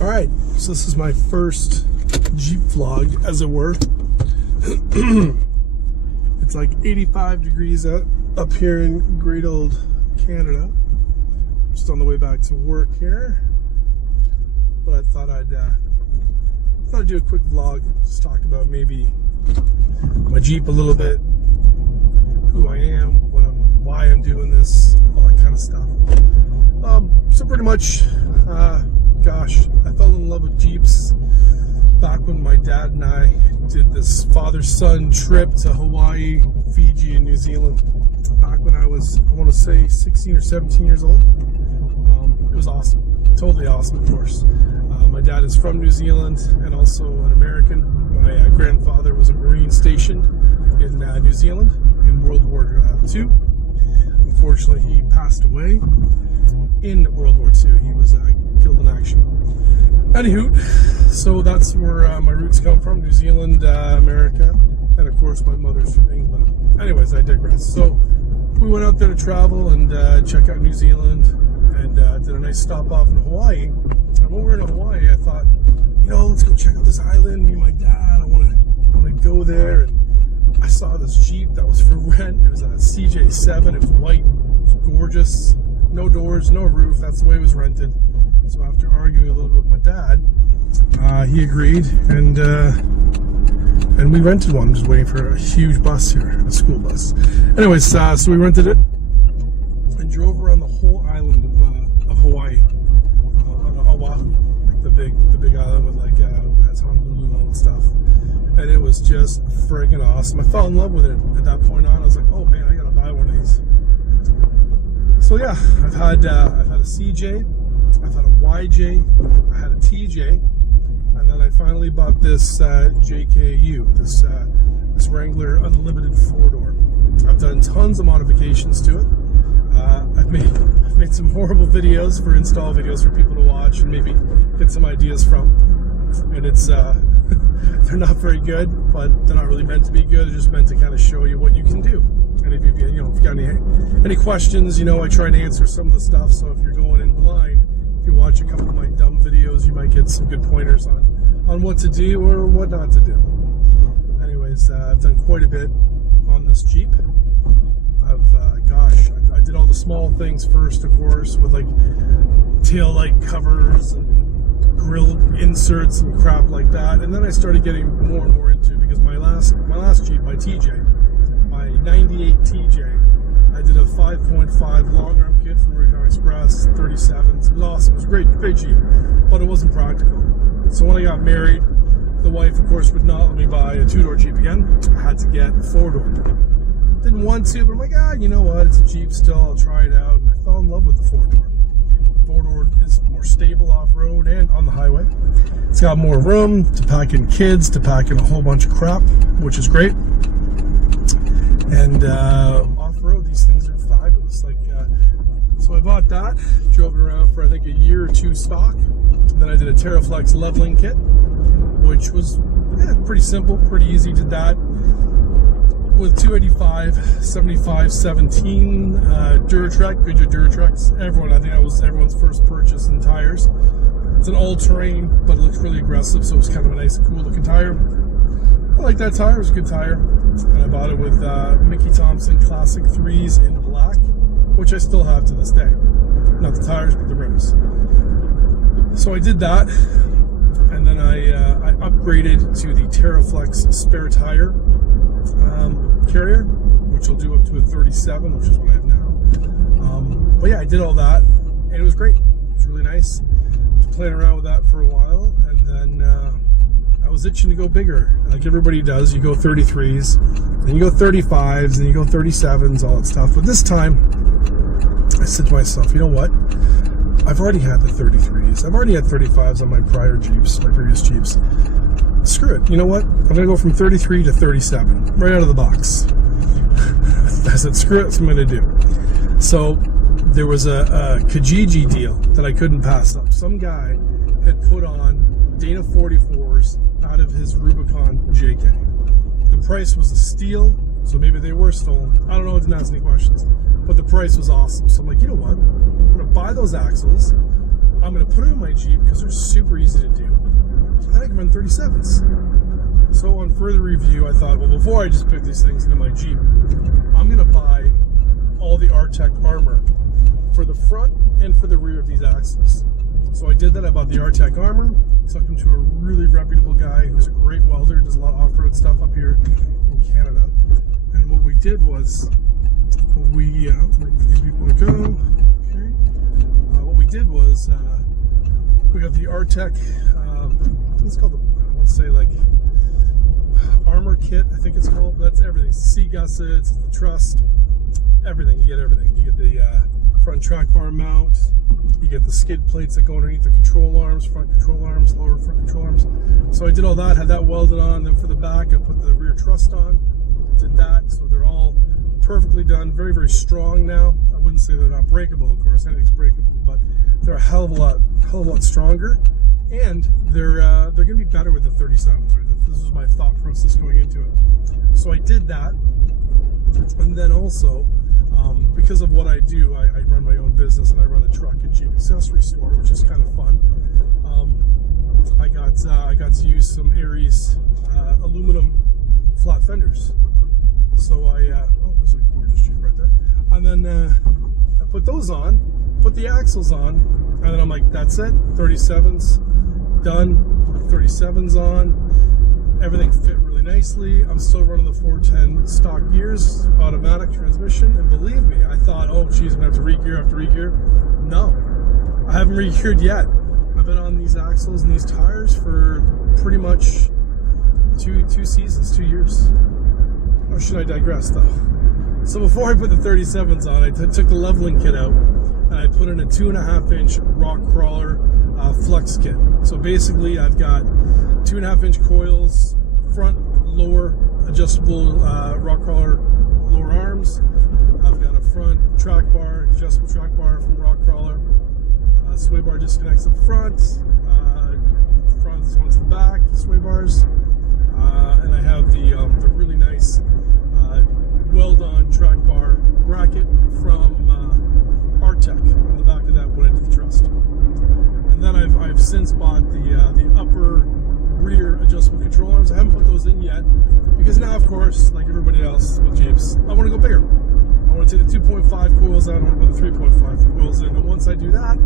All right, so this is my first Jeep vlog, as it were. It's like 85 degrees up here in great old Canada. Just on the way back to work here. But I thought I'd do a quick vlog, just talk about maybe my Jeep a little bit, who I am, why I'm doing this, all that kind of stuff. So pretty much, gosh, I fell in love with Jeeps back when my dad and I did this father-son trip to Hawaii, Fiji, and New Zealand. Back when I was, I want to say 16 or 17 years old. It was awesome, totally awesome, of course. My dad is from New Zealand and also an American. My grandfather was a Marine stationed in New Zealand in World War II. Unfortunately, he passed away in World War II. He was killed in action. Anywho, so that's where my roots come from, New Zealand, America, and of course my mother's from England. Anyways, I digress. So we went out there to travel and check out New Zealand, and did a nice stop off in Hawaii. And when we were in Hawaii, I thought, let's go check out this island. Me and my dad, I want to go there. And I saw this Jeep that was for rent. It was a CJ7. It was white. It was gorgeous. No doors, no roof. That's the way it was rented. So after arguing a little bit with my dad, he agreed, and we rented one. I'm just waiting for a huge bus here, a school bus. Anyways, so we rented it and drove around the whole island of Hawaii, on Oahu, like the big island with has Honolulu and all that stuff. And it was just friggin' awesome. I fell in love with it at that point on. I was like, oh man, I gotta buy one of these. So yeah, I've had a CJ, I've had a YJ, I had a TJ, and then I finally bought this JKU, this Wrangler Unlimited 4-door. I've done tons of modifications to it. I've made some horrible videos for install videos for people to watch and maybe get some ideas from. And it's they're not very good, but they're not really meant to be good. They're just meant to kind of show you what you can do. And if you've got any questions, I try to answer some of the stuff. So if you're going in blind, if you watch a couple of my dumb videos, you might get some good pointers on what to do or what not to do. Anyways, I've done quite a bit on this Jeep. I did all the small things first, of course, with like tail light covers and grill inserts and crap like that. And then I started getting more and more into it because my last Jeep, my TJ, my 98 TJ, I did a 5.5 long arm kit from Recon Express, 37s. It was awesome. It was a great Jeep, but it wasn't practical. So when I got married, the wife, of course, would not let me buy a 2-door Jeep again. I had to get a 4-door. Didn't want to, but I'm like, you know what? It's a Jeep still. I'll try it out. And I fell in love with the 4-door. 4-door is more stable off-road and on the highway. It's got more room to pack in kids, to pack in a whole bunch of crap, which is great. And off-road, these things are fabulous. So I bought that, drove it around for I think a year or two stock. Then I did a TerraFlex leveling kit, which was pretty simple, pretty easy. Did that with 285, 75, 17 Duratrek, Goodyear Duratrex. I think that was everyone's first purchase in tires. It's an all-terrain, but it looks really aggressive, so it's kind of a nice, cool-looking tire. I like that tire. It was a good tire. And I bought it with Mickey Thompson Classic 3s in black, which I still have to this day. Not the tires, but the rims. So I did that, and then I upgraded to the TerraFlex spare tire carrier, which will do up to a 37, which is what I have now. But yeah, I did all that, and it was great. It was really nice. I was playing around with that for a while, and then I was itching to go bigger, like everybody does. You go 33s, then you go 35s, and you go 37s, all that stuff. But this time, I said to myself, you know what? I've already had the 33s. I've already had 35s on my prior Jeeps, my previous Jeeps. Screw it. You know what? I'm going to go from 33 to 37, right out of the box. I said, screw it, that's what I'm going to do. So there was a Kijiji deal that I couldn't pass up. Some guy had put on Dana 44s out of his Rubicon JK. The price was a steal, so maybe they were stolen. I don't know, I didn't ask any questions. But the price was awesome. So I'm like, you know what? I'm going to buy those axles. I'm going to put them in my Jeep because they're super easy to do. And then I can run 37s. So on further review, I thought, well, before I just put these things into my Jeep, I'm going to buy all the Artec armor for the front and for the rear of these axles. So I did that. I bought the Artec armor, took them to a really reputable guy who's a great welder, does a lot of off-road stuff up here in Canada. And what we did was, wait for these people to go. Okay. What we did was, we got the Artec, it's called the, I want to say like, armor kit, I think it's called. That's everything. It's the seat gussets, the truss, everything. You get everything. You get the front track bar mount. You get the skid plates that go underneath the control arms, front control arms, lower front control arms. So I did all that, had that welded on. Then for the back, I put the rear truss on. Did that, so they're all perfectly done. Very, very strong now. I wouldn't say they're not breakable, of course. Anything's breakable, but they're a hell of a lot stronger. And they're going to be better with the 37s. Right? This was my thought process going into it. So I did that, and then also because of what I do, I run my own business and I run a truck and Jeep accessory store, which is kind of fun. I got to use some Aries aluminum flat fenders. So oh, there's a gorgeous Jeep right there. And then I put those on, put the axles on, and then I'm like, that's it, 37s. Done, 37s on, everything fit really nicely. I'm still running the 410 stock gears, automatic transmission, and believe me, I thought, oh geez, I'm gonna have to re-gear after re-gear. No, I haven't re-geared yet. I've been on these axles and these tires for pretty much two seasons, 2 years. Or should I digress though? So before I put the 37s on, I took the leveling kit out and I put in a 2.5-inch rock crawler flex kit. So basically I've got 2.5-inch coils, front, lower, adjustable rock crawler lower arms. I've got a front track bar, adjustable track bar from rock crawler. Sway bar disconnects up front, front one's the back, sway bars. And I have the really nice weld-on track bar bracket from Artec on the back of that when I did the truss. And then I've since bought the upper rear adjustable control arms. I haven't put those in yet because now, of course, like everybody else with Jeeps, I want to go bigger. I want to take the 2.5 coils out, I want to put the 3.5 coils in, and once I do that,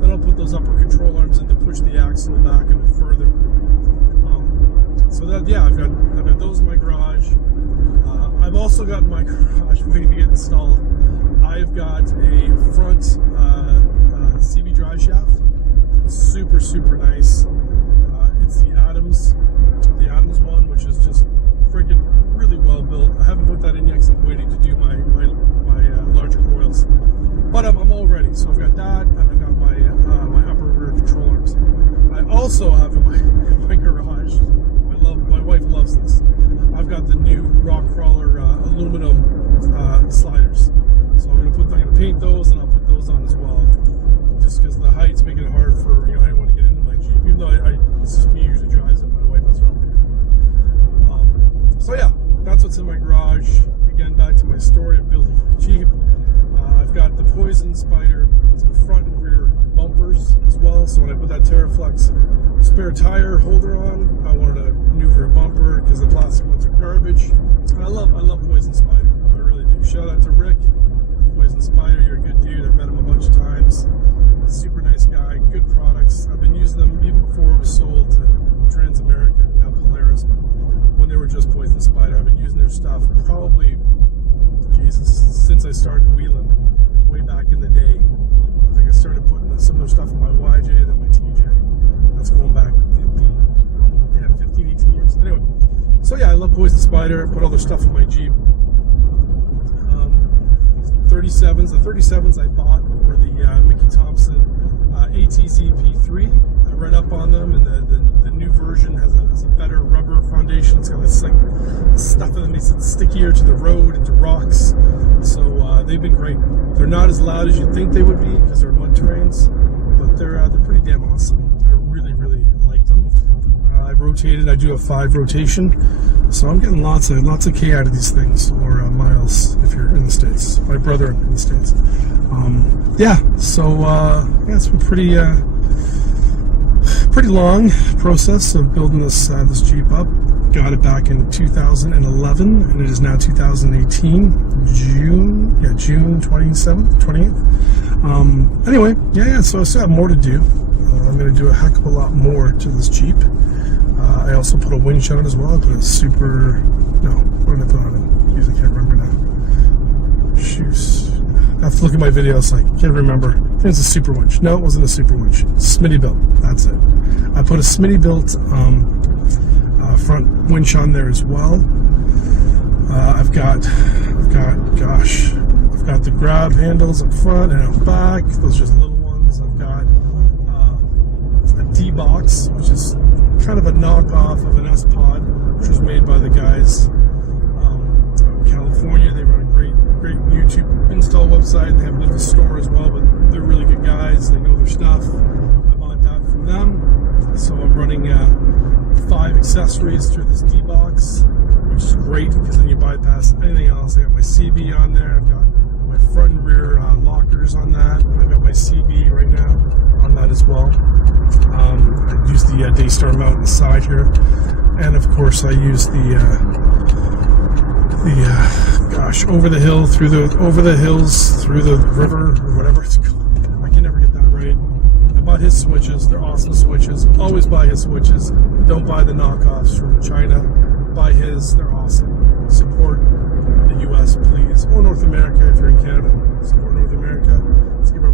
then I'll put those upper control arms in to push the axle back a bit further. So that, yeah, I've got those in my garage. I've also got in my garage waiting to get installed. I've got a front CB drive shaft. Super, super nice. It's the Adams one, which is just freaking really well built. I haven't put that in yet because I'm waiting to do my larger coils. But I'm all ready. So I've got that, and I've got my upper rear control arms. I also have in my garage. My wife loves this. I've got the new rock crawler aluminum sliders. So I'm gonna paint those, and I'll put those on as well. Just because the height's making it hard for anyone to get into my Jeep. Even though this is me who usually drives it, my wife has her own. So yeah, that's what's in my garage. Again, back to my story of building a Jeep. I've got the Poison Spider front and rear bumpers as well. So when I put that TerraFlex spare tire holder on, I wanted a new rear bumper because the plastic ones are garbage. And I love Poison Spider. I really do. Shout out to Rick, Poison Spider. You're a good dude. I've met him a bunch of times. Super nice guy. Good products. I've been using them even before it was sold to Transamerica, now Polaris. But when they were just Poison Spider, I've been using their stuff probably, since I started wheeling way back in the day. I think I started putting some of their stuff in my YJ, then my TJ. That's going back 15, 18 years. Anyway, so yeah, I love Poison Spider. Put all their stuff in my Jeep. 37s. The 37s I bought were the Mickey Thompson ATZ P3. I read up on them, and the new version has a better rubber foundation. It's got this like stuff that makes it stickier to the road and to rocks. So they've been great. They're not as loud as you'd think they would be because they're mud terrains, but they're pretty damn awesome. I really, really like them. I've rotated. I do a 5 rotation, so I'm getting lots of K out of these things, or miles if you're in the States. My brother in the States. Yeah. So yeah, it's been pretty pretty long process of building this Jeep up. Got it back in 2011, and it is now 2018, June 27th, 28th. Anyway, so I still have more to do. I'm going to do a heck of a lot more to this Jeep. I also put a winch on it as well. I put a super, no, what did I put on it? Jeez, I can't remember now. Shoes. I have to look at my videos, like, can't remember. I think it's a super winch. No, it wasn't a super winch. Smittybilt, that's it. I put a Smittybilt front winch on there as well. I've got the grab handles up front and out back. Those are just little ones. I've got a D-Box, which is kind of a knockoff of an S-Pod, which was made by the guys out in California. They run a great YouTube install website. They have a bit of a store as well, but they're really good guys. They know their stuff. I bought that from them. So I'm running 5 accessories through this D-Box, which is great because then you bypass anything else. I got my CB on there. I've got my front and rear lockers on that. I've got my CB right now on that as well. I use the Daystar mount on the side here, and of course I use over the hills through the river or whatever it's called. I can never get that right. I bought his switches. They're awesome switches. Always buy his switches. Don't buy the knockoffs from China. Buy his. They're awesome. Support the U.S., please, or North America if you're in Canada. Support North America. Let's give our